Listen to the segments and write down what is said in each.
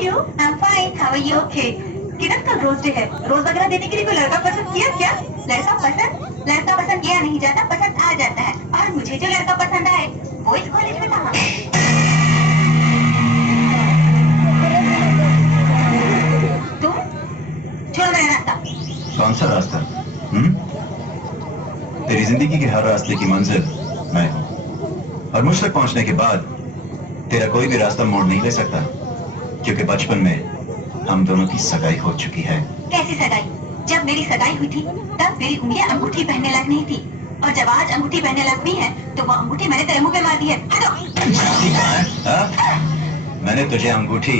are you? I'm fine. How are you? Okay. किरण कल rose day है, रोज वगैरह देने के लिए कोई लड़का पसंद किया क्या? लड़का पसंद किया नहीं जाता, पसंद आ जाता है। और मुझे जो लड़का पसंद आए वो इस कॉलेज में कहाँ? तुम छोड़ो मेरा रास्ता। कौन सा रास्ता? तेरी जिंदगी के हर रास्ते की मंजिल मैं हूं, और मुझ तक पहुंचने के बाद तेरा कोई भी रास्ता मोड़ नहीं ले सकता, क्योंकि बचपन में हम दोनों की सगाई हो चुकी है। कैसी सगाई? जब मेरी सगाई हुई थी तब मेरी उंगलियां अंगूठी पहनने लायक नहीं थी, और जब आज अंगूठी पहनने लायक भी है तो वो अंगूठी मैंने तेरे मुंह पे मार दी है। मैंने तुझे अंगूठी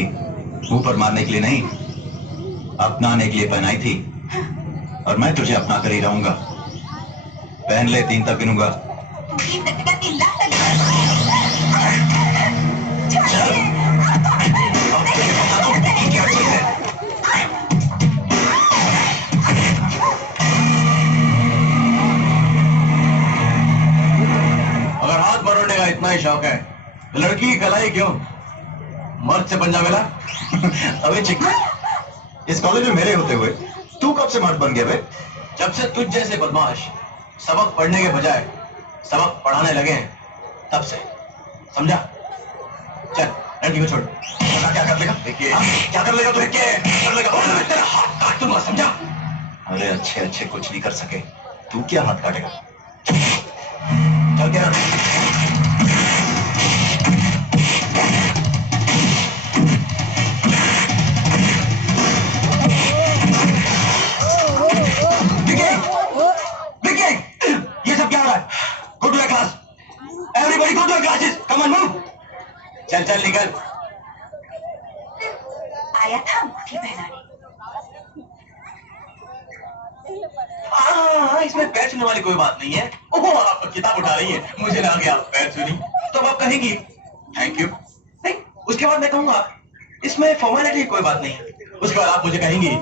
मुंह पर मारने के लिए नहीं, अपनाने के लिए पहनाई थी, और मैं तुझे अपना कर ही रहूंगा। पहन ले, 3 तक गिनूंगा। 3 तक का 3 लाख तक। अगर हाथ मरोड़ने का इतना ही शौक है तो लड़की की कलाई क्यों? मर्द से पंजा मिला। अबे चिकना, इस कॉलेज में मेरे होते हुए तू कब से मर्द बन गया बे? जब से तुझ जैसे बदमाश सबक पढ़ने के बजाय सबक पढ़ाने लगे हैं, तब से। समझा? चल लड़की को छोड़। क्या कर लेगा? क्या कर लेगा? तू क्या कर लेगा? तेरा हाथ काट दूंगा, समझा? अरे अच्छे कुछ नहीं कर सके, तू क्या हाथ काटेगा? चल क्या? ये सब क्या हो रहा है? Go to your class. Everybody go to your classes. Come on, move. चल निकल। आया था अंगूठी पहनाने। हाँ, इसमें पैर छूने वाली कोई बात नहीं है। ओह, आप किताब उठा रही है, मुझे लगा कि आप पैर छूनी, तो अब आप कहेंगी थैंक यू। नहीं, उसके बाद मैं कहूंगा इसमें फॉर्मेलिटी कोई बात नहीं है। उसके बाद आप मुझे कहेंगी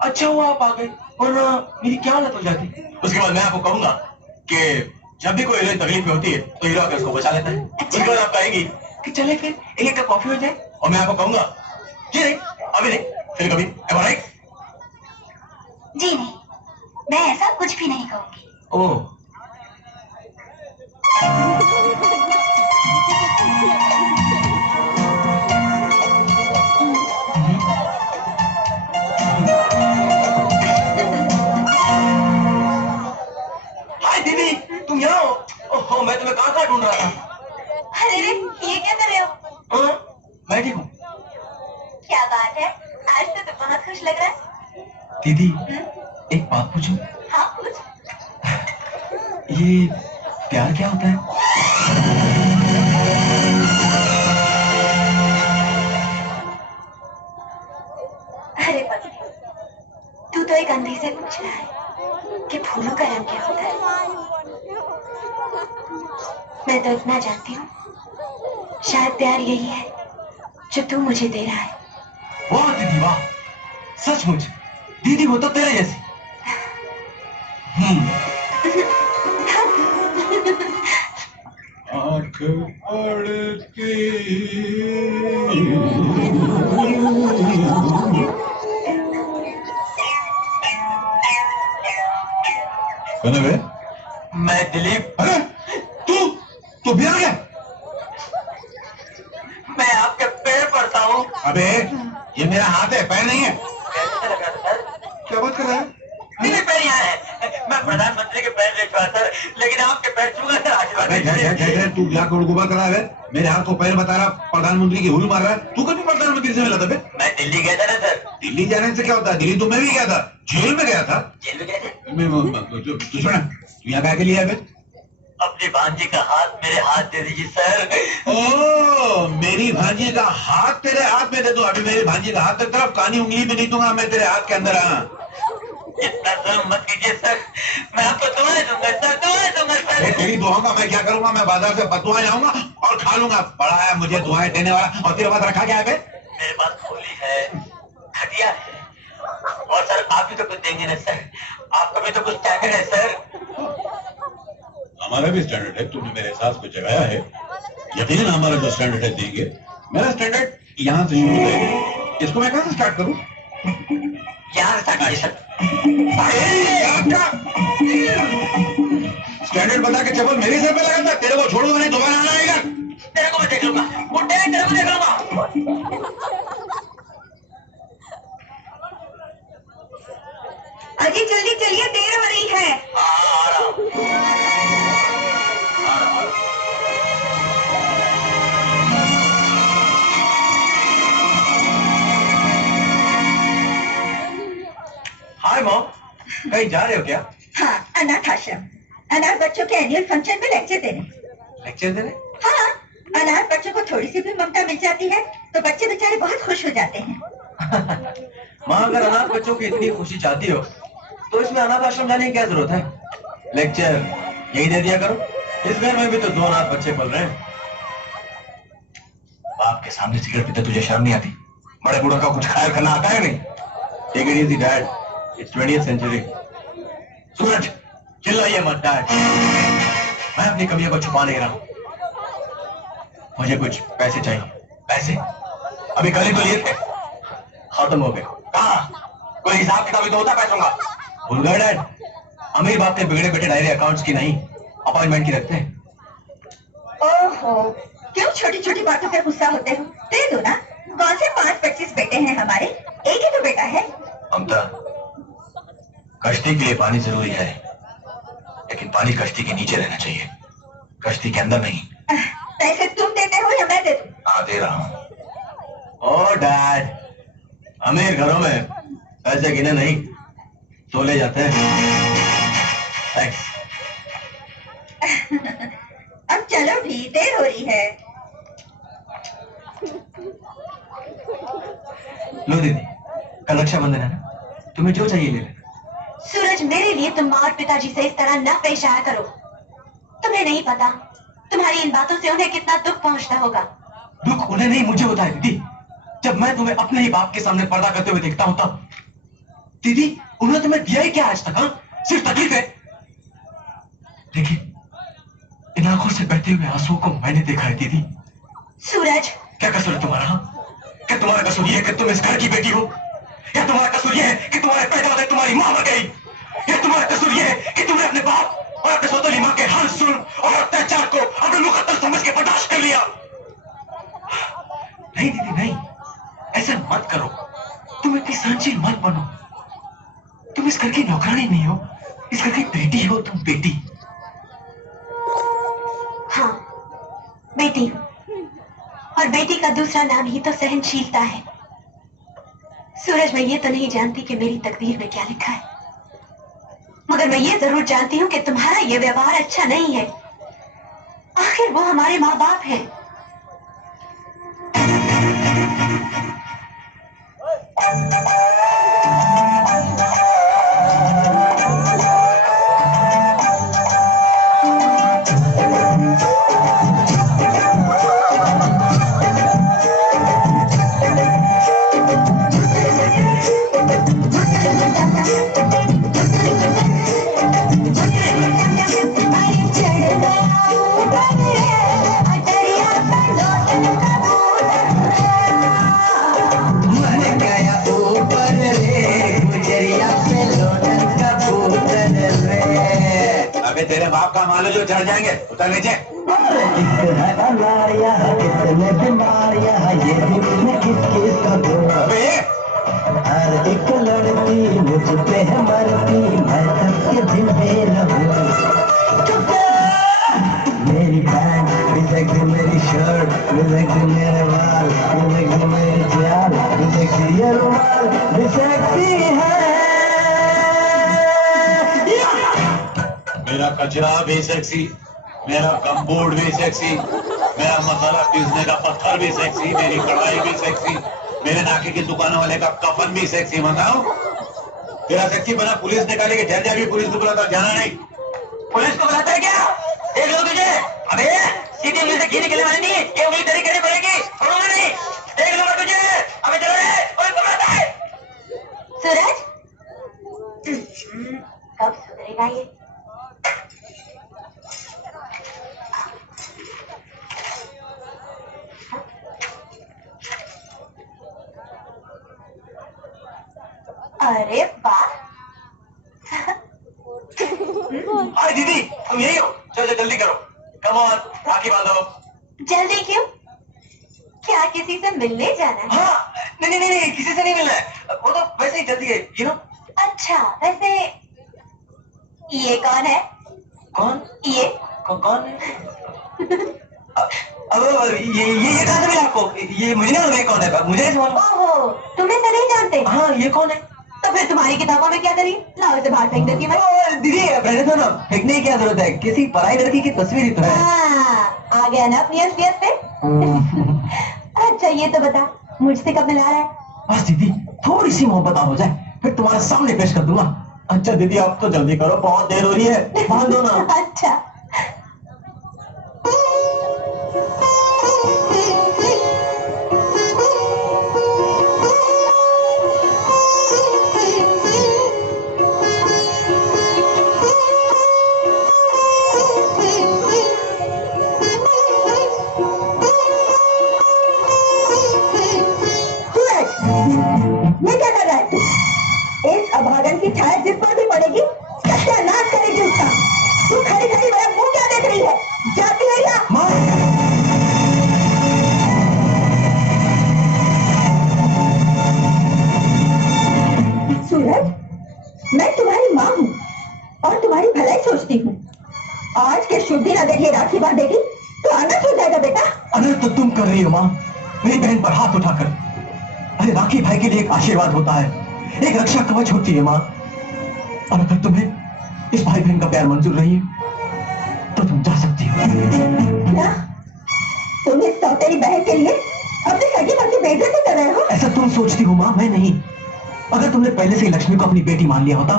अच्छा हुआ आप आ गए, वरना मेरी क्या हालत हो जाती। उसके बाद मैं आपको कहूंगा कि जब भी कोई हीरोइन तकलीफ में होती है तो हीरो आकर उसको बचा लेता है। उसके बाद आप कहेंगी कि चले फिर एक कप कॉफी हो जाए, और मैं आपको कहूंगा जी नहीं, अभी नहीं, फिर कभी। Am I right? जी नहीं, मैं ऐसा कुछ भी नहीं कहूंगी। ओह, हाय दीदी, तुम यहाँ हो? ओहो, मैं तुम्हें कहाँ ढूंढ रहा था। अरे रे, ये क्या कर रहे हो? मैं ठीक हूँ। क्या बात है, आज तो बहुत खुश लग रहा है। दीदी, एक बात पूछूं? हाँ पूछ। ये प्यार क्या होता है? अरे पति, तू तो एक अंधे से पूछ रहा है कि फूलों का रंग क्या होता है। मैं तो इतना जानती हूँ, शायद प्यार यही है जो तू मुझे दे रहा है। वाह दीदी वाह, सचमुच दीदी वो तो तेरे जैसी। आँख पड़ के कौन है बे? मैं दिलीप। अरे तू भी आ गया? मैं आपके पैर पड़ता हूँ। अबे ये मेरा हाथ है, पैर नहीं है। क्या बात कर रहा है? मेरे पैर यहाँ है। मैं प्रधानमंत्री के पैर ले चुका सर, लेकिन आपके पैर छूगा सर आशीर्वाद। तू क्या गुड़गुबा कर रहा है? मेरे हाथ को पैर बता रहा, प्रधानमंत्री की हुल मार रहा है। तू कभी प्रधानमंत्री से मिला था बे? मैं दिल्ली गया था ना सर। दिल्ली जाने से क्या होता है? दिल्ली तो मैं भी गया था, जेल में गया था। जेल में गया था? तू सुना, तू यहाँ क्या लिया बे? अपनी भांजी का हाथ मेरे हाथ दे दीजिए सर। ओ, मेरी भांजी का हाथ तेरे हाथ में दे दो। अभी मेरी भांजी का हाथ की तरफ कानी उंगली भी नहीं दूंगा मैं तेरे हाथ के अंदर। इतना जुल्म मत कीजिए सर, मैं आपको दुआएं दूंगा सर, दुआएं दूंगा सर। तेरी दुआओं का मैं क्या करूंगा? मैं बाजार से बदुआएं लाऊंगा और खा लूंगा। बड़ा है मुझे दुआएं देने वाला। और तेरे पास रखा क्या है बे? मेरे पास खोली है, खटिया है, और सर आप भी तो कुछ देंगे ना सर, आपका भी तो कुछ स्टैंडर्ड है सर। हमारा भी स्टैंडर्ड है, तुमने मेरे एहसास को जगाया है। यकीनन हमारा जो स्टैंडर्ड है देंगे। मेरा स्टैंडर्ड यहाँ से शुरू करेंगे। इसको मैं कहाँ से स्टार्ट करूं? यहाँ से गाड़ी सर। स्टैंडर्ड बता के चप्पल मेरे सर पे लगा था। तेरे को छोड़ूंगा नहीं, दोबारा आना आएगा। तेरे को मैं देख लूंगा, बुड्ढे तेरे को देख लूंगा। अजी जल्दी चलिए, देर हो रही है। आ रहा हूँ। हाय मॉम, कहीं जा रहे हो क्या? हाँ, अनाथ आश्रम, अनाथ बच्चों के एनुअल फंक्शन में लेक्चर देने। लेक्चर देने? हाँ, अनाथ बच्चों को थोड़ी सी भी ममता मिल जाती है तो बच्चे बेचारे बहुत खुश हो जाते हैं। माँ, अगर अनाथ बच्चों की इतनी खुशी चाहती हो तो इसमें अनाथ आश्रम जाने की क्या जरूरत है? लेक्चर यही दे दिया करो। इस घर में भी तो 2 अनाथ बच्चे पल रहे हैं। बाप के सामने सिगरेट पीते तुझे शर्म नहीं आती? बड़े बूढ़ों का कुछ ख्याल करना आता है नहीं? Take it easy dad, it's 20th century. Suraj, चिल्लाइए मत डैड, मैं अपनी कमियों को छुपा नहीं रहा हूं। मुझे कुछ पैसे चाहिए। पैसे? अभी कल ही तो लिए थे, खत्म हो गए। कहाँ? कोई हिसाब किताब ही तो होता पैसों का। भूल गए डैड? अमीर बाप के बिगड़े बेटे डायरी अकाउंट्स की नहीं, अपॉइंटमेंट की रखते हैं। ओहो, क्यों छोटी छोटी बातों पर गुस्सा होते हो? दे दो ना। कौन से 5-25 बेटे हैं हमारे, एक ही तो बेटा है। ममता, कश्ती के लिए पानी जरूरी है, लेकिन पानी कश्ती के नीचे रहना चाहिए, कश्ती के अंदर नहीं। पैसे तुम देते हो या मैं दे दूं? हाँ, दे रहा हूँ। ओ डैड, अमीर घरों में पैसे गिने नहीं, तोले जाते हैं। थैंक्स। अब चलो भी, देर हो रही है। लो दीदी, कल रक्षाबंधन है ना, तुम्हें जो चाहिए ले लेना। सूरज, मेरे लिए तुम माँ और पिताजी से इस तरह न पेश आया करो। तुम्हें नहीं पता तुम्हारी इन बातों से उन्हें कितना दुख पहुंचता होगा। दुख उन्हें नहीं, मुझे होता है दीदी। जब मैं तुम्हें अपने ही बाप के सामने पर्दा करते हुए देखता हूं तब। दीदी, उन्होंने तुम्हें दिया ही क्या आज तक? हाँ, सिर्फ तकलीफें। लेकिन इन आंखों से बहते हुए आंसुओं को मैंने देखा है दीदी। सूरज, क्या कसूर है तुम्हारा? क्या तुम्हारा कसूर ये है कि तुम इस घर की बेटी हो? या तुम्हारा कसूर ये है कि तुम्हारे पैदा होते तुम्हारी मां मर गई? या तुम्हारा कसूर ये है कि तुमने अपने बाप और अपने सौतेली मां के हर जुल्म और अत्याचार को अपने मुकद्दर समझ के बर्दाश्त कर लिया? नहीं दीदी नहीं, ऐसा मत करो। तुम इतनी सहनशील मत बनो। तुम इस घर की नौकरानी नहीं हो, इस घर की बेटी हो। तुम बेटी। हाँ, बेटी हूँ, और बेटी का दूसरा नाम ही तो सहनशीलता है। सूरज, मैं ये तो नहीं जानती कि मेरी तकदीर में क्या लिखा है, मगर मैं ये जरूर जानती हूँ कि तुम्हारा ये व्यवहार अच्छा नहीं है। आखिर वो हमारे माँ बाप हैं। तेरे बाप का मानो जो चढ़ जाएंगे, उतर नीचे। हर एक लड़की मुझ पे है मरती, मैं सबके दिल में रहूं। मेरी पैंट भी सेक्सी, मेरी शर्ट भी सेक्सी, मेरे बाल भी सेक्सी, मेरी चाल भी सेक्सी, ये रुमाल भी सेक्सी है। मेरा कचरा भी सेक्सी, मेरा कम्बोर्ड भी सेक्सी, मेरा मसाला पीसने का पत्थर भी सेक्सी, मेरी कढ़ाई भी सेक्सी, मेरे नाके की दुकान वाले का कफन भी सेक्सी। बताओ, तेरा सेक्सी बना पुलिस निकालेगी, ठहर जा भी पुलिस को बुलाता, जाना नहीं। पुलिस को बुलाता है क्या? देख लो तुझे। अबे सीधी उंगली से घी निकलने वाली नहीं, ये उंगली तेरी करनी पड़ेगी, छोड़ूंगा नहीं। देख लो तुझे। अबे चलो रे, पुलिस को बुलाता है। सूरज, कब सुधरेगा ये? अरे वाह। हाय दीदी, तुम यही हो? चलो जल्दी करो, कम ऑन, राखी बांधो। जल्दी क्यों? क्या किसी से मिलने जाना है? हाँ, नहीं, किसी से नहीं मिलना है, वो तो वैसे ही जल्दी है, यू नो। अच्छा, वैसे ये कौन है? कौन? ये कौन? अब ये कहाँ से मिला आपको? ये मुझे नहीं मालूम कौन है, मुझे नहीं मालूम। ओहो, तुम्हें तो नहीं जानते? हाँ, ये कौन है? तो फिर तुम्हारी किताबों में क्या करी? लाओ इसे बाहर फेंक देती हूँ मैं। दीदी पहले तो ना फेंकने की क्या जरूरत है, किसी पराई लड़की की तस्वीर ही तो है। हाँ, आ गया ना अपनी असलियत पे। अच्छा ये तो बता, मुझसे कब मिला रहा है? बस दीदी थोड़ी सी मोहब्बत और हो जाए, फिर तुम्हारे सामने पेश कर दूंगा। अच्छा दीदी आप तो जल्दी करो, बहुत देर हो रही है, बांध दो ना। अच्छा। ये क्या कर रहा है तू? इस अभागन की छाया जिस पर भी पड़ेगी सत्यानाश करेगी उसका। तू खड़ी खड़ी मेरा मुंह क्या देख रही है? जाती है या? सूरज, मैं तुम्हारी माँ हूँ और तुम्हारी भलाई सोचती हूँ। आज के शुभ दिन अगर ये राखी बांधेगी तो आनंद हो जाएगा बेटा। अगर तो तुम कर रही हो माँ, मेरी बहन पर हाथ उठाकर। अरे राखी भाई के लिए एक आशीर्वाद होता है, एक रक्षा कवच होती है माँ। और अगर तुम्हें इस भाई बहन का प्यार मंजूर नहीं है तो तुम जा सकती हो। क्या तुम इस सौतेली बहन के लिए अपने सगी माँ की बेइज्जती कर रहे हो? ऐसा तुम सोचती हो माँ, मैं नहीं। अगर तुमने पहले से लक्ष्मी को अपनी बेटी मान लिया होता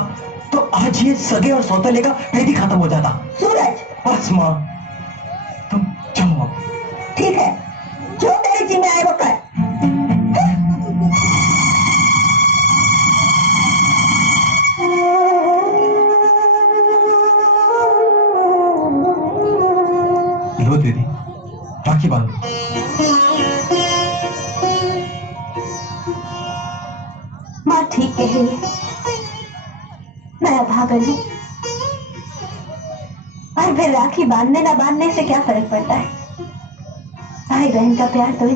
तो आज ये सगे और सौतेले का भेद ही खत्म हो जाता। सूरज, बस माँ तुम जाओ। ठीक है, जो तेरे जी में आए वो कर। लो दीदी, राखी बांधो। माँ ठीक कह रही है, मैं अभागन हूँ। और फिर राखी बांधने ना बांधने से क्या फर्क पड़ता है? भाई बहन का प्यार तो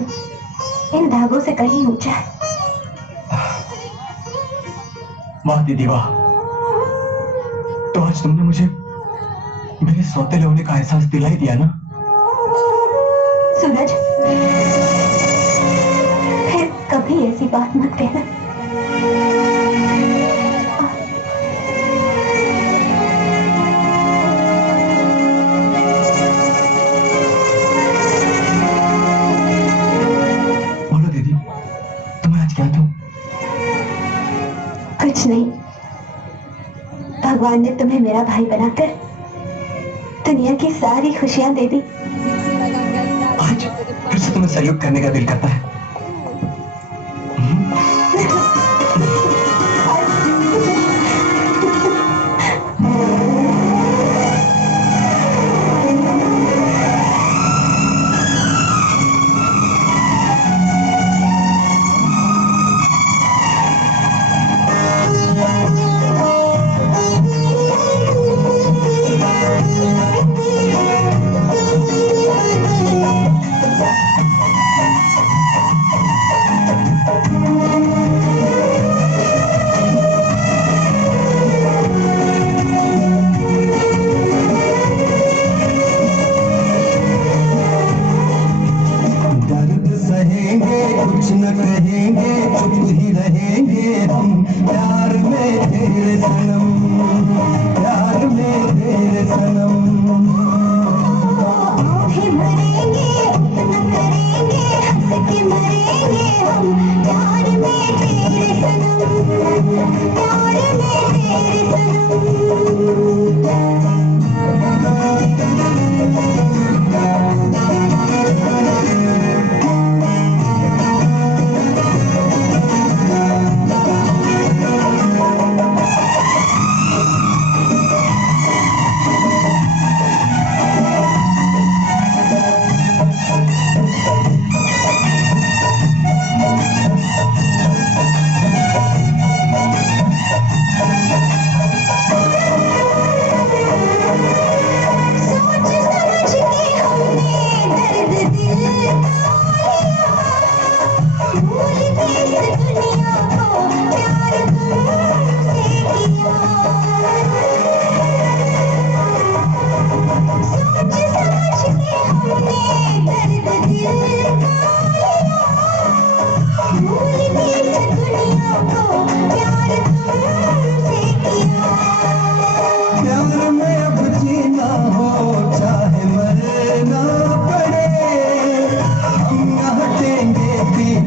इन धागों से कहीं ऊंचा है। वाह दीदी वाह, तो आज तुमने मुझे मेरे सौतेले होने का एहसास दिलाई दिया ना। सूरज, फिर कभी ऐसी बात मत कहना। बोलो दीदी, तुम्हें आज क्या दूं? कुछ नहीं, भगवान ने तुम्हें मेरा भाई बनाकर दुनिया की सारी खुशियां दे दी। आज फिर से तुम्हें सैल्यूट करने का दिल करता है। कुछ न कहेंगे, चुप ही रहेंगे हम। प्यार में तेरे सनम, प्यार में तेरे सनम। मरेंगे न करेंगे, हंस के मरेंगे हम। प्यार में तेरे सनम, प्यार में तेरे सनम।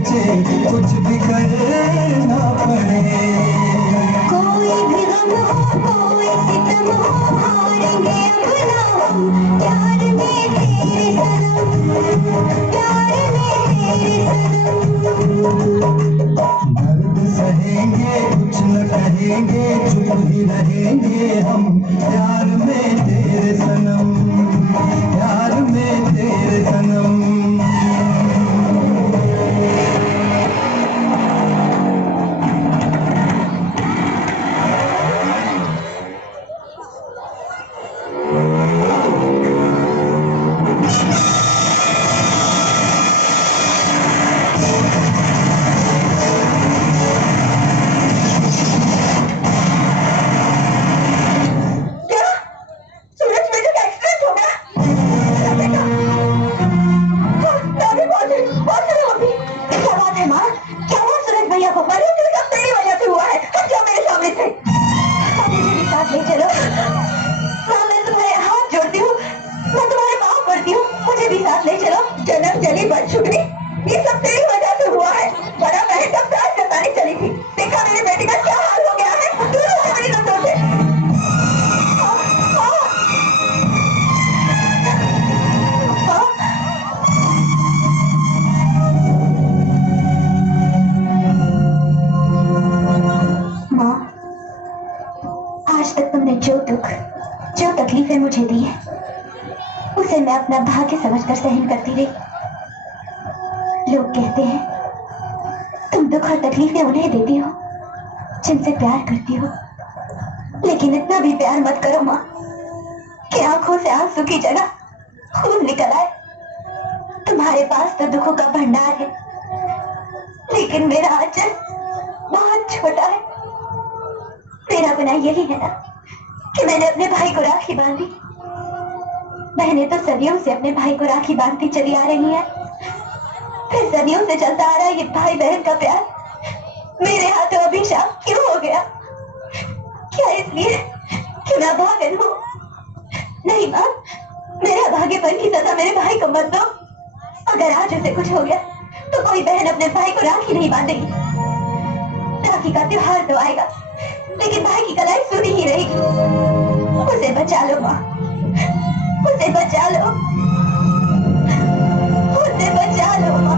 बचे, कुछ भी करना पड़े। कोई भी गम हो, कोई सितम हो, हारेंगे अपना हम प्यार में तेरे सनम, प्यार में तेरे सनम। दर्द सहेंगे, कुछ न कहेंगे, चुप ही रहेंगे हम प्यार में तेरे सनम, प्यार में तेरे सनम। मुझे दी है उसे मैं अपना भाग्य समझकर सहन करती रही। लोग कहते हैं तुम दुख और तकलीफें उन्हें देती हो जिनसे प्यार करती हो, लेकिन इतना भी प्यार मत करो माँ कि आंखों से आंसू की जगह खून निकल आए। तुम्हारे पास तो दुखों का भंडार है, लेकिन मेरा आंचल बहुत छोटा है। मेरा गुनाह यही है ना कि मैंने अपने भाई को राखी बांधी। बहनें तो सदियों से अपने भाई को राखी बांधती चली आ रही हैं, फिर सदियों से चलता आ रहा ये भाई बहन का प्यार मेरे हाथों अभिशाप क्यों हो गया? क्या इसलिए कि मैं भागन हूँ? नहीं माँ, मेरे अभागेपन की सजा मेरे भाई को मत दो। अगर आज उसे कुछ हो गया तो कोई बहन अपने भाई को राखी नहीं बांधेगी। राखी का त्योहार तो आएगा, लेकिन भाई की कलाई सुनी ही रहेगी। उसे बचा लो माँ, उसे बचा लो, उसे बचा लो माँ।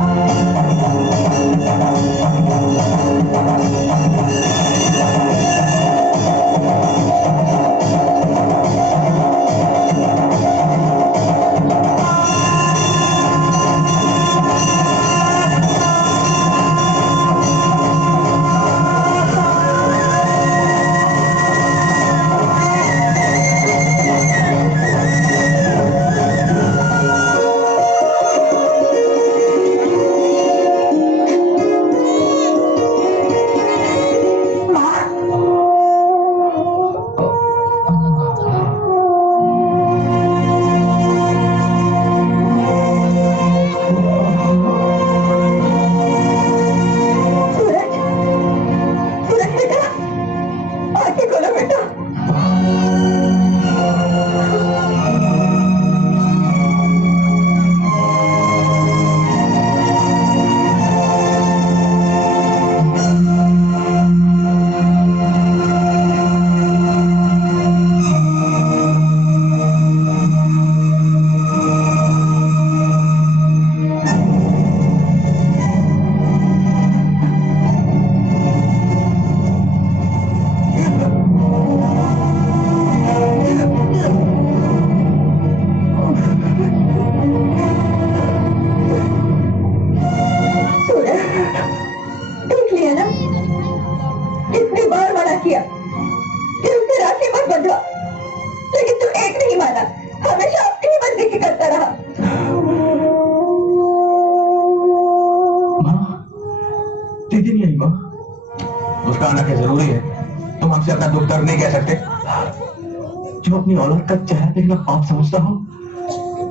औलाद का चेहरा देखना पाप समझता हो,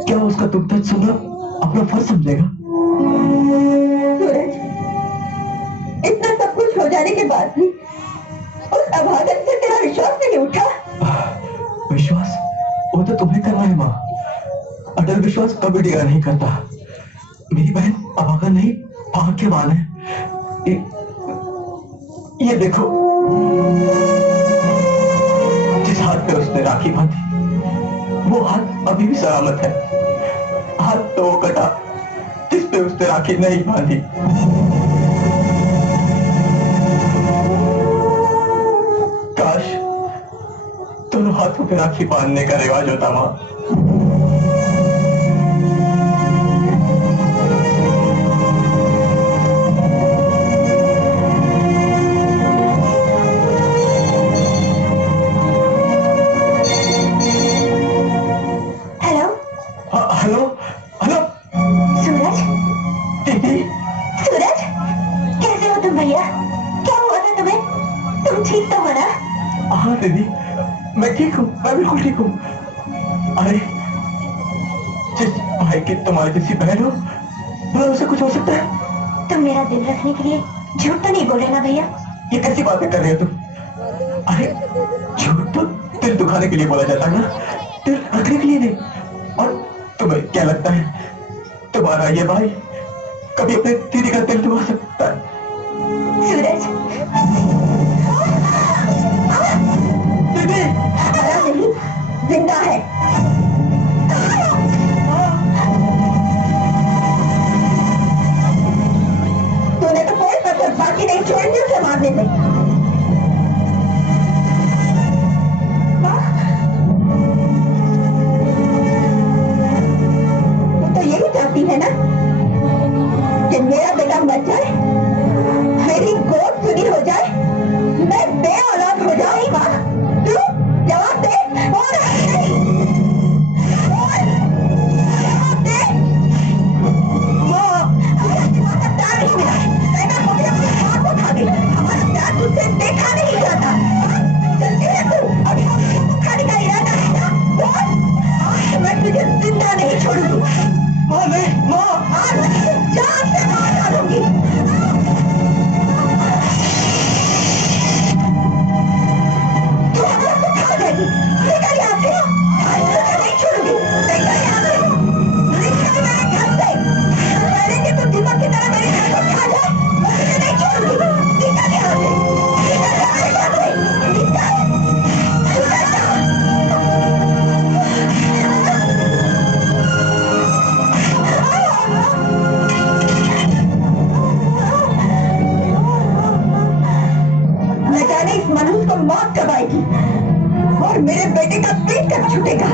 क्या उसका दुख दर्द सुनना अपना फर्ज समझेगा? सूरज, इतना सब कुछ हो जाने के बाद भी उस अभागन से तेरा विश्वास नहीं उठा? विश्वास वो तो तुम्हें करना है माँ। अटल विश्वास कभी डिगा नहीं करता। मेरी बहन अभागन नहीं, भाग्यवान है। ये देखो, जिस हाथ पे उसने राखी बांधी वो हाथ अभी भी सलामत है। हाथ तो वो कटा जिस पे उसने राखी नहीं बांधी। काश दोनों हाथों पे राखी बांधने का रिवाज होता मां। हेलो हेलो सूरज, दीदी, सूरज कैसे हो तुम भैया? क्या हुआ था तुम्हें? तुम ठीक तो हो ना? हाँ दीदी, मैं ठीक हूँ, मैं बिल्कुल ठीक हूँ। अरे जिस भाई की तुम्हारी जैसी बहन हो, मैं उसे कुछ हो सकता है? तुम मेरा दिल रखने के लिए झूठ तो नहीं बोल रहे ना भैया? ये कैसी बातें कर रहे हो तुम? अरे झूठ तो दिल दुखाने के लिए बोला जाता है ना, दिल रखने के लिए नहीं। और तुम्हें क्या लगता है तुम्हारा ये भाई कभी अपने दीदी का दिल दुखा सकता है? सूरज, दीदी मरा नहीं, जिंदा है। तूने तो कोई कसर बाकी नहीं छोड़ी उसे मारने में। वो तो यही चाहती है ना कि मेरा बेटा मर जाए, मेरी गोद सुनी हो जाए, मैं बेऔलाद हो जाऊं। माँ तू जवाब दे। और जवाब दे। हमारा प्यार नहीं मिला, मैंने मुझे अपनी माँ को खा गई। हमारा प्यार तुझसे देखा नहीं जाता। चलती है तू, अभी हमको खाने का इरादा है ना? आज मैं तुझे जिंदा नहीं छोड़ूंगी। माँ नहीं, माँ आज मैं तुझे जान से मार डालूंगी। तू हमें सुखा देगी। निकल यहाँ से, आज तुझे नहीं छोड़ूंगी। निकल यहाँ से, निकल मेरे घर से। पहले कि तू दीपक की तरह मेरे घर को खा जाए, मैं तुझे नहीं छोड़ूंगी। निकल यहाँ से, निकल मेरे घर से, निकल, निकल जा। न जाने इस मनुष्य को मौत कब आएगी और मेरे बेटे का पेट कब छूटेगा।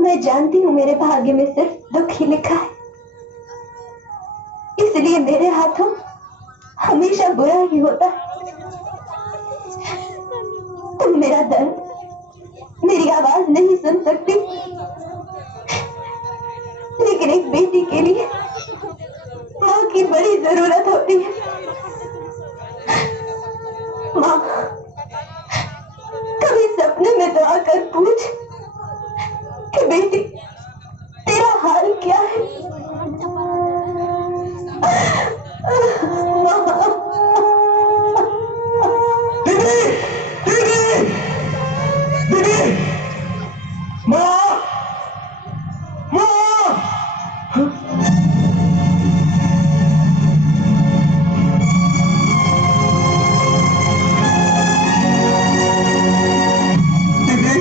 मैं जानती हूँ मेरे भाग्य में सिर्फ दुख ही लिखा है, इसलिए मेरे हाथों हमेशा बुरा ही होता है। तुम मेरा दर्द, मेरी आवाज नहीं सुन सकती, लेकिन एक बेटी के लिए माँ की बड़ी जरूरत होती है। माँ कभी सपने में तो आकर पूछ कि बेटी तेरा हाल क्या है। दीदी, दीदी, दीदी, माँ, माँ। दीदी,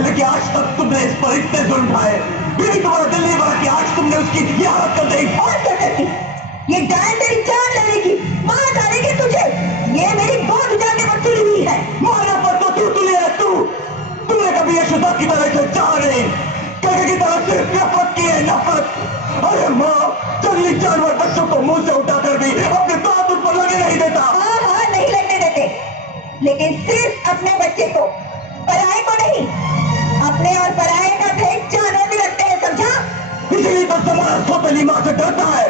लेकिन आज तक तुमने इस पर इतने जुल्म ढाए, फिर भी तुम्हारा दिल नहीं भरा कि आज तुमने उसकी ये हालत कर दी। और क्या करती? ये गाय तेरी जान ले लेगी, मार डालेगी तुझे। ये मेरी गोद उजाड़ने पर तुली हुई है। मारना पर तो तू तुली है, तूने कभी यशोदा की तरह से चाह नहीं, कहीं की तरह सिर्फ नफरत की है, नफरत। अरे माँ, जंगली जानवर बच्चों को मुंह से उठाकर भी अपने दांत उन पर लगे नहीं देता। हाँ, नहीं लगने देते, लेकिन सिर्फ अपने बच्चे को, पराये को नहीं। अपने और पराये का भेद जानवर भी रखते हैं, समझा? इसलिए तो तुम्हारा सौतेली माँ से डरता है।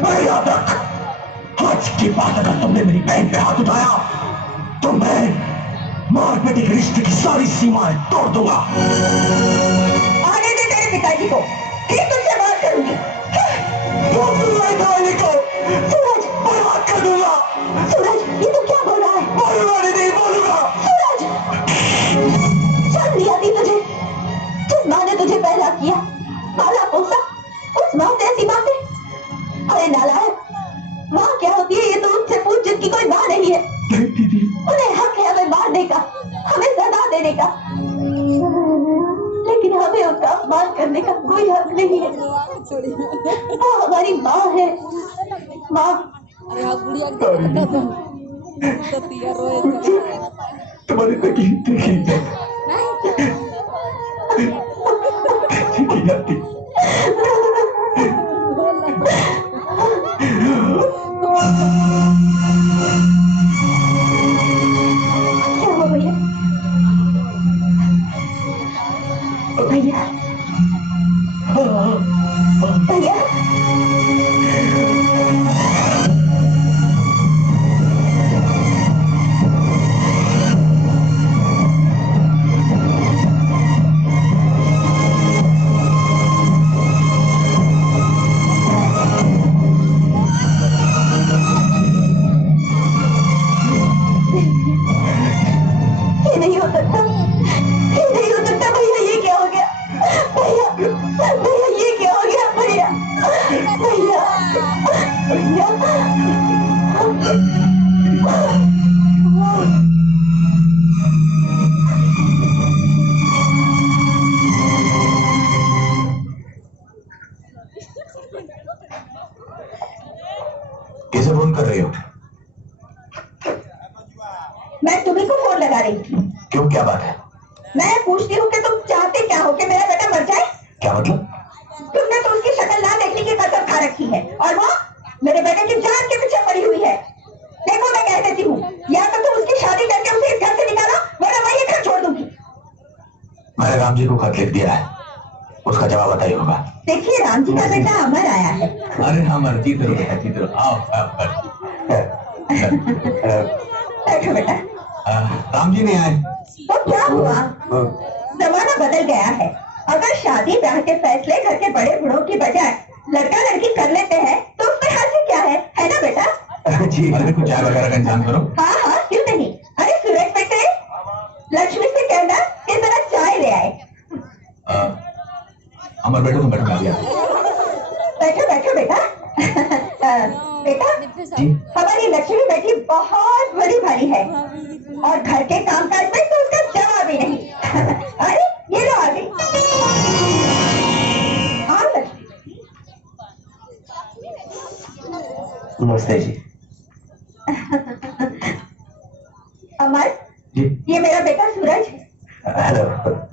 अरे याद रख, आज की बात अगर तुमने मेरी बहन पे हाथ उठाया तो मैं मार बेटी के रिश्ते की सारी सीमाएं तोड़ दूंगा। आने दे तेरे पिताजी को, फिर तुझसे बात करूंगी। सूरज, बर्बाद कर दूंगा। सूरज, ये तू क्या बोल रहा है? बोलूंगा नहीं बोलूंगा। सूरज, शर्म नहीं आती तुझे? जिस माँ ने तुझे पैदा किया, पाला पोसा, उस माँ से ऐसी बातें? अरे नालायक, माँ क्या होती है ये तो उससे पूछ जिनकी कोई माँ नहीं है। दीदी, उन्हें हक है हमें मारने का, हमें सजा देने का, लेकिन हमें उनका अपमान करने का कोई हक नहीं है। वो हमारी माँ है, माँ। तुम्हारी तकलीफ देखी जाती। क्या हुआ भैया? भैया, भैया, ये नहीं हो सकता, ये नहीं हो सकता भैया। ये क्या हो गया भैया? भैया, ये क्या हो गया भैया? भैया, कैसे फोन कर रही हो? मैं तुम्ही को फोन लगा रही थी। क्यों, क्या बात है? मैं पूछती हूँ कि तुम चाहते क्या हो? कि मेरा बेटा मर जाए? क्या मतलब? तुमने तो उसकी शक्ल ना देखने की कसम खा रखी है, और वो मेरे बेटे की जान के पीछे पड़ी हुई है। देखो, मैं कह देती हूँ, या तो तुम उसकी शादी करके उसे इस घर से निकालो, वरना मैं ये घर छोड़ दूंगी। मैंने राम जी को खत लिख दिया है, उसका जवाब आता ही होगा। देखिए, राम जी का बेटा अमर आया है। अरे हाँ, अमर, जीत लो बेटा, जीत लो। आओ आओ। बैठो बेटा। राम जी नहीं आए तो क्या हुआ? जमाना बदल गया है। अगर शादी ब्याह के फैसले घर के बड़े बूढ़ों की बजाय लड़का लड़की कर लेते हैं तो उसमें हर्ज क्या है ना बेटा? जी, अरे कुछ चाय वगैरह का इंतजाम करो। हाँ हाँ, क्यों नहीं। अरे सूरज बेटे, लक्ष्मी से कहना कि जरा चाय ले आए। अमर बैठो, तुम बैठो, मैं आ बैठो बैठो बेटा। बेटा जी, हमारी लक्ष्मी बेटी बहुत बड़ी भारी है, और घर के कामकाज में तो उसका जवाब ही नहीं। अरे ये लो आ गई। हाँ लक्ष्मी। नमस्ते जी। अमर जी, ये मेरा बेटा सूरज है। हेलो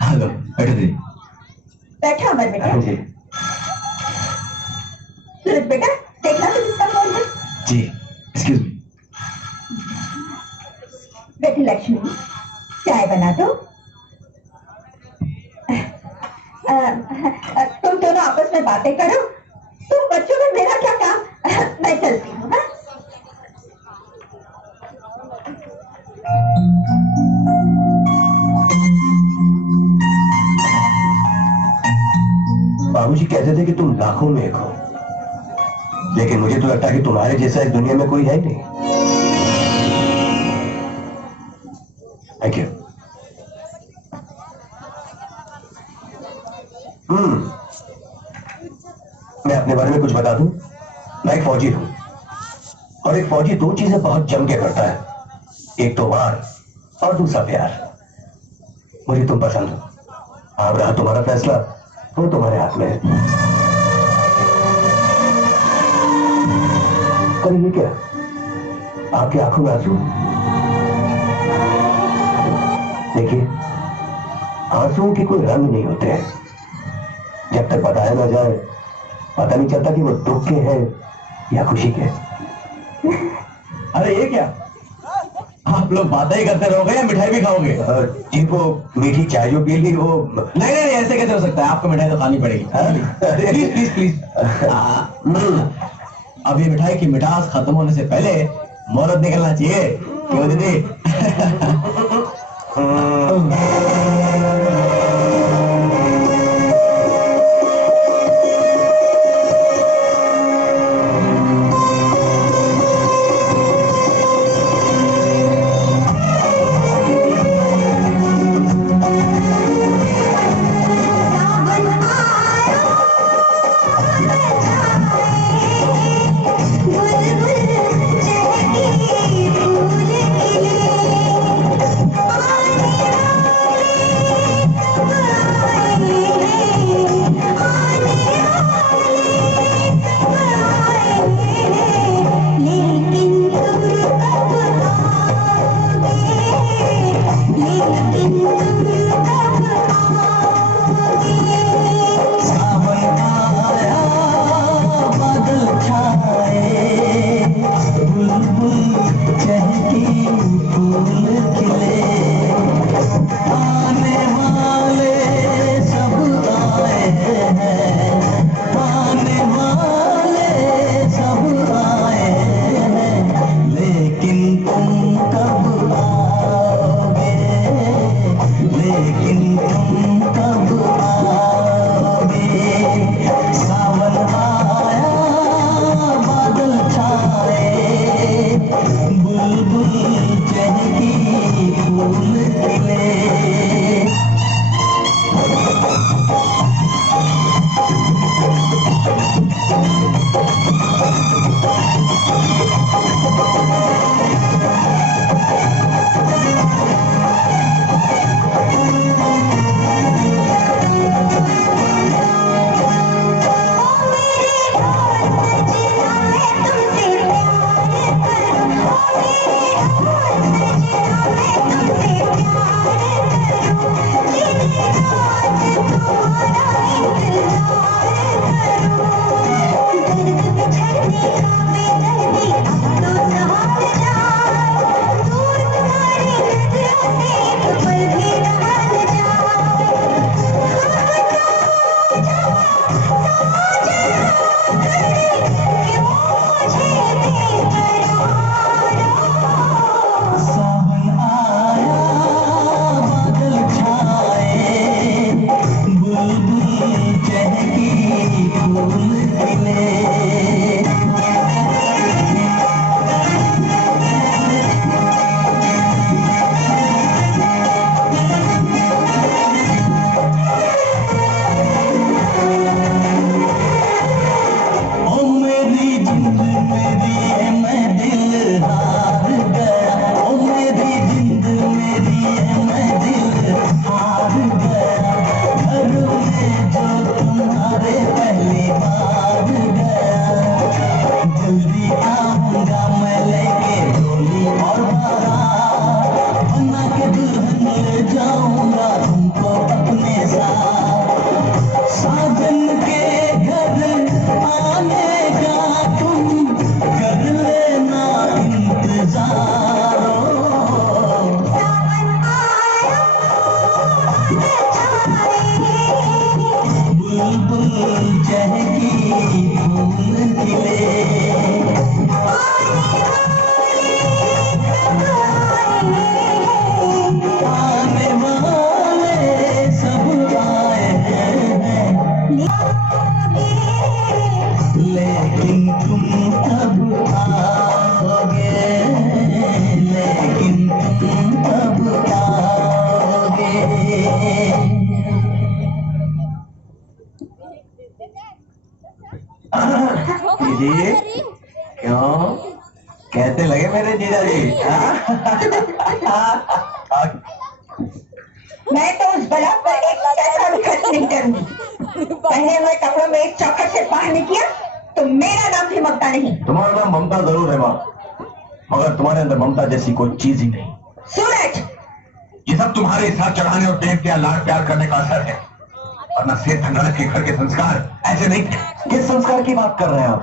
हेलो, बैठो जी। बैठो अमर बेटा। जी सूरज बेटा, देखना तो किसका फोन है। जी, एक्सक्यूज मी। बेटी लक्ष्मी, चाय बना दो। तुम दोनों आपस में बातें करो, तुम बच्चों में मेरा क्या काम। मैं चलती हूँ ना। बाबूजी कहते थे कि तुम लाखों में एक हो, लेकिन मुझे तो लगता है कि तुम्हारे जैसा इस दुनिया में कोई है नहीं। Thank you. मैं अपने बारे में कुछ बता दूं? मैं एक फौजी हूं, और एक फौजी दो चीजें बहुत जम के करता है, एक तो वार और दूसरा प्यार। मुझे तुम पसंद हो, अब रहा तुम्हारा फैसला, वो तुम्हारे हाथ में है। अरे ये क्या, आपकी आंखों में आंसू? देखिए, आंसुओं के कोई रंग नहीं होते हैं। जब तक बताया ना जाए पता नहीं चलता कि वो दुख के हैं या खुशी के। अरे ये क्या, आप लोग बातें ही करते रहोगे या मिठाई भी खाओगे? जी वो मीठी चाय जो पी ली वो। नहीं नहीं ऐसे कैसे हो सकता है, आपको मिठाई तो खानी पड़ेगी। Please please please. अब ये मिठाई की मिठास खत्म होने से पहले मुहूर्त निकलना चाहिए, क्यों दीदी? दीदी क्यों, कैसे लगे मेरे जीजा जी? मैं तो उस बला पर एक पैसा भी खर्च नहीं करूंगी। पहने हुए कपड़ों में एक चौखट से बाहर निकला तो मेरा नाम भी ममता नहीं। तुम्हारा नाम ममता जरूर है माँ, मगर तुम्हारे अंदर ममता जैसी कोई चीज ही नहीं। सूरज, ये सब तुम्हारे साथ चढ़ाने और प्रेम किया लाड प्यार करने का असर है, वरना सेठ धनराज के घर के संस्कार ऐसे नहीं थे। किस संस्कार की बात कर रहे हैं आप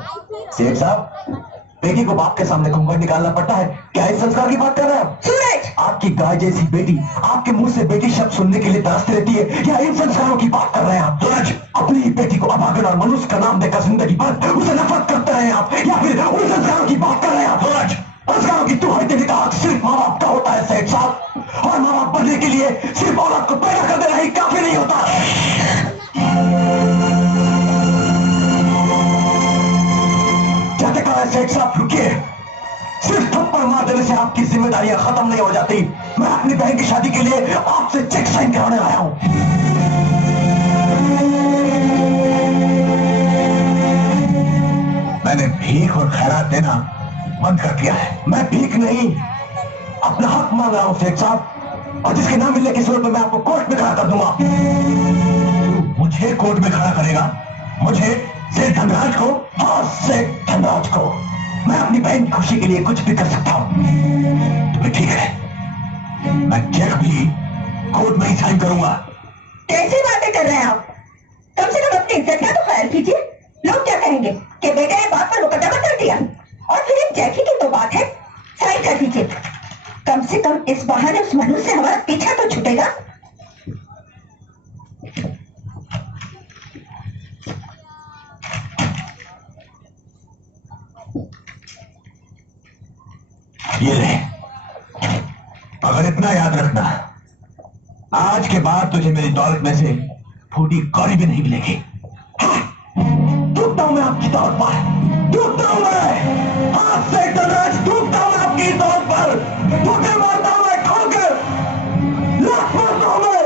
सेठ साहब? बेटी को बाप के सामने घूंघट निकालना पड़ता है, क्या इस संस्कार की बात कर रहे हैं आप? सूरज, आपकी गाय जैसी बेटी आपके मुंह से बेटी शब्द सुनने के लिए तरसती रहती है, या इन संस्कारों की बात कर रहे हैं आप? सूरज, अपनी ही बेटी को अभागन और मनुष्य का नाम देकर जिंदगी भर उसे नफरत करते रहे आप, या फिर उन संस्कारों की बात कर रहे हैं आप? सूरज, संस्कारों की दुहाई देने का हक सिर्फ माँ बाप का होता है सेठ साहब, और माँ बाप बनने के लिए सिर्फ औलाद को पैदा कर देना ही काफी नहीं होता। जाते कहा सेठ साहब रुकिए, सिर्फ थप्पड़ मार देने से आपकी जिम्मेदारियां खत्म नहीं हो जाती। मैं अपनी बहन की शादी के लिए आपसे चेक साइन कराने आया हूं। मैंने भीख और खैरात देना बंद कर दिया है। मैं भीख नहीं, अपना हक मांग रहा हूं सेठ साहब, और जिसके ना मिलने की सूरत में मैं आपको कोर्ट में खड़ा कर दूंगा। मुझे कोर्ट में खड़ा करेगा? मुझे सेठ धनराज को? हाँ सेठ धनराज को। मैं अपनी बहन की खुशी के लिए कुछ भी कर सकता हूँ। तो ठीक है, मैं चेक भी कोर्ट में ही साइन करूंगा। कैसी बातें कर रहे हैं आप? कम से कम अपनी इज्जत का तो ख्याल कीजिए। लोग क्या कहेंगे कि बेटे ने बाप पर मुकदमा कर दिया, और फिर एक जैकी की तो बात है, साइन कर दीजिए। कम से कम इस बहाने उस मनुष्य से हमारा पीछा तो छूटेगा। ये ले, मगर इतना याद रखना, आज के बाद तुझे मेरी दौलत में से फूटी कौड़ी भी नहीं मिलेगी। टूटता हूं मैं आपकी दौलत पर, टूटता हूं मैं। हाँ सेठ धनराज, टूटता हूं मैं आपकी दौलत पर, ठोकर मारता हूं मैं, ठोकर लात मारता हूं मैं।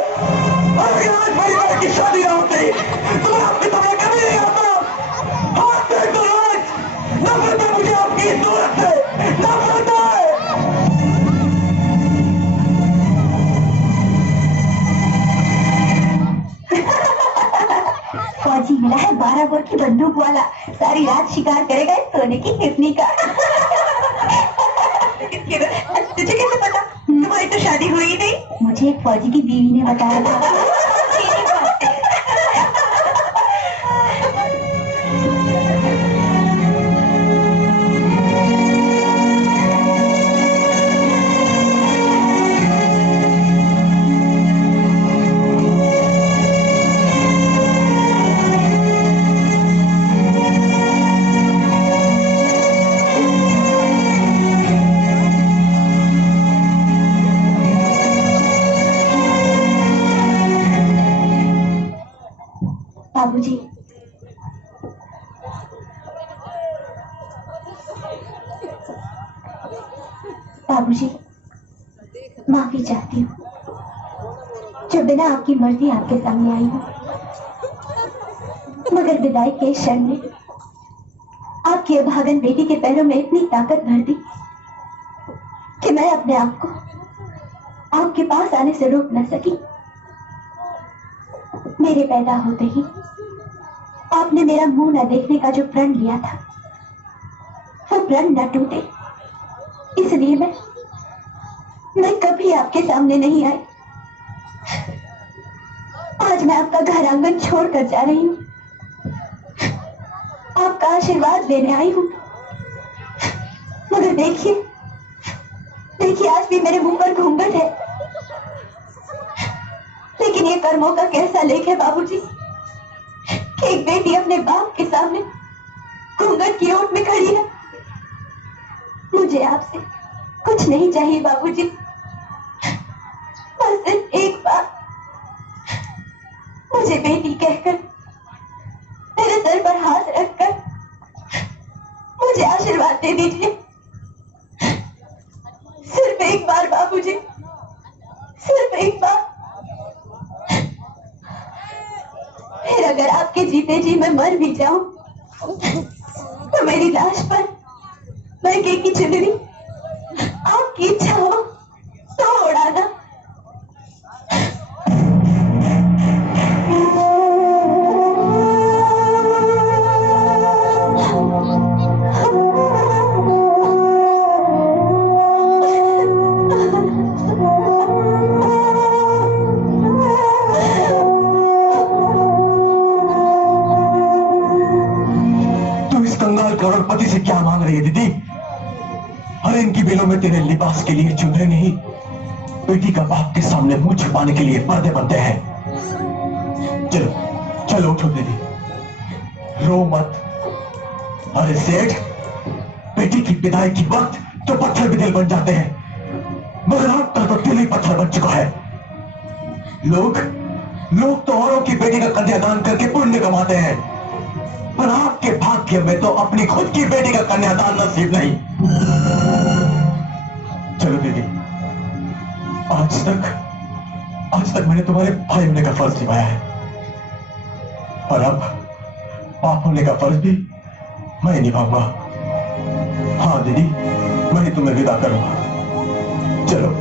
अगर आज मेरी बहन की शादी ना होती तो मैं आपकी तरह कभी नहीं आता। हाँ सेठ धनराज, नफरत है मुझे आपकी इस दौलत से, नफरत है। फौजी मिला है 12 बोर की बंदूक वाला, सारी रात शिकार करेगा इस सोने की हिरनी का। तुझे कैसे पता? तुम्हारी तो शादी हुई नहीं। मुझे एक फौजी की बीवी ने बताया था। बाबूजी, बाबूजी, माफी चाहती हूँ जो बिना आपकी मर्जी आपके सामने आई हूँ, मगर विदाई के क्षण में आपकी अभागन बेटी के पैरों में इतनी ताकत भर दी कि मैं अपने आप को आपके पास आने से रोक न सकी। मेरे पैदा होते ही आपने मेरा मुंह न देखने का जो प्रण लिया था, वो प्रण न टूटे, इसलिए मैं कभी आपके सामने नहीं आई। आज मैं आपका घर आंगन छोड़कर जा रही हूँ, आपका आशीर्वाद लेने आई हूँ, मगर देखिए देखिए आज भी मेरे मुंह पर घूंघट है। लेकिन ये कर्मों का कैसा लेख है बाबूजी कि एक बेटी अपने बाप के सामने घूंघट की ओट में खड़ी है। मुझे आपसे कुछ नहीं चाहिए बाबूजी, बस सिर्फ एक बार मुझे बेटी कहकर मेरे सर पर हाथ रखकर मुझे आशीर्वाद दे दीजिए। सिर्फ एक बार बाबूजी, सिर्फ एक बार। फिर अगर आपके जीते जी मैं मर भी जाऊं तो मेरी लाश पर लड़के की चुनरी आपकी इच्छा हो तो उड़ाना। करोड़पति से क्या मांग रही है दीदी? अरे इनकी बेलों में तेरे लिबास के लिए चुनरे नहीं, बेटी का बाप के सामने मुंह छुपाने के लिए पर्दे बनते हैं। चलो चलो उठो दीदी, रो मत। अरे सेठ, बेटी की विदाई की वक्त तो पत्थर भी दिल बन जाते हैं, मगर आपका तो दिल ही पत्थर बन चुका है। लोग तो औरों की बेटी का कन्यादान करके पुण्य कमाते हैं, पर आपके भाग्य में तो अपनी खुद की बेटी का कन्यादान नसीब नहीं। चलो दीदी, आज तक मैंने तुम्हारे भाई होने का फर्ज निभाया है, और अब बाप होने का फर्ज भी मैं निभाऊंगा। हाँ दीदी, मैं ही तुम्हें विदा करूंगा। चलो।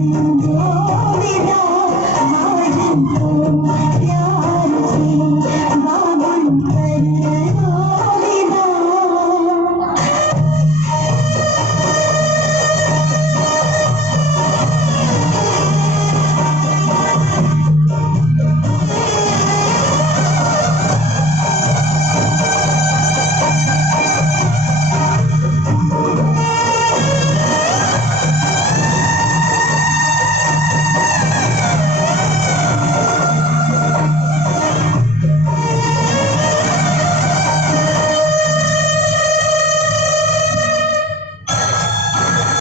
मेरा